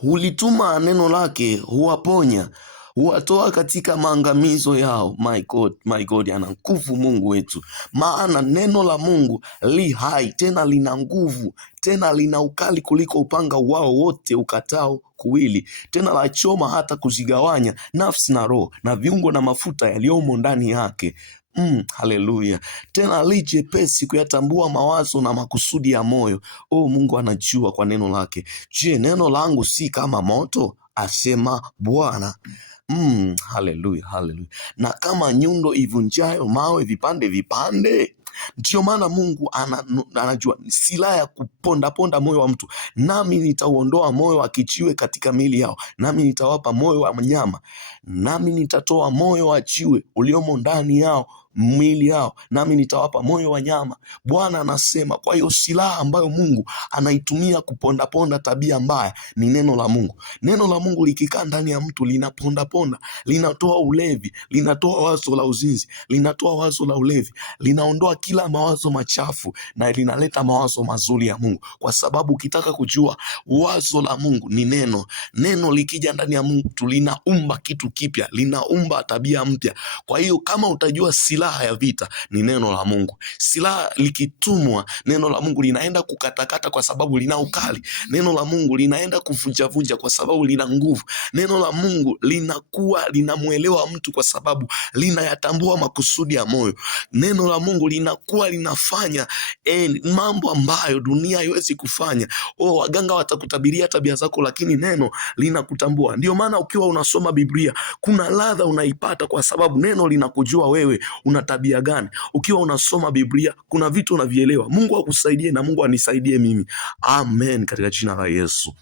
hulituma neno lake, huwaponya, huwatoa katika maangamizo yao. My God, ana nguvu Mungu wetu, maana neno la Mungu li hai, tena lina nguvu, tena lina ukali kuliko upanga wao wote ukatao kuwili, tena la choma hata kuzigawanya nafsi na roho na viungo na mafuta yaliyomo ndani yake. Haleluya. Tena li jepesi kuyatambua mawazo na makusudi ya moyo. Mungu anajua kwa neno lake. Je, neno langu si kama moto? Asema Bwana. Haleluya. Na kama nyundo ivunjayo mawe vipande vipande. Ndio maana Mungu anajua silaha ya kuponda moyo wa mtu. Nami nitauondoa moyo wa kijiwe katika miili yao, nami nitawapa moyo wa mnyama, nami nitatoa moyo wa jiwe uliomo ndani yao miili yao, nami nitawapa moyo wa nyama. Bwana anasema. Kwa hiyo silaha ambayo Mungu anaitumia kuponda tabia mbaya ni neno la Mungu. Neno la Mungu likikaa ndani ya mtu linaponda, linatoa ulevi, linatoa wazo la uzinzi, linatoa wazo la ulevi, linaondoa kila mawazo machafu na linaleta mawazo mazuri ya Mungu. Kwa sababu ukitaka kujua wazo la Mungu ni neno. Neno likija ndani ya mtu linaumba kitu kipya, linaumba tabia mpya. Kwa hiyo kama utajua silaha ya vita ni neno la Mungu. Silaha likitumwa, neno la Mungu linaenda kukatakata kwa sababu lina ukali. Neno la Mungu linaenda kuvunjavunja kwa sababu lina nguvu. Neno la Mungu linakuwa linamwelewa mtu kwa sababu linayatambua makusudi ya moyo. Neno la Mungu linakuwa linafanya mambo ambayo dunia haiwezi kufanya. Waganga watakutabiria tabia zako, lakini neno linakutambua. Ndio maana ukiwa unasoma Biblia kuna ladha unaipata kwa sababu neno linakujua wewe una tabia gani. Ukiwa unasoma Biblia kuna vitu unavielewa. Mungu akusaidie na Mungu anisaidie mimi. Amen, katika jina la Yesu.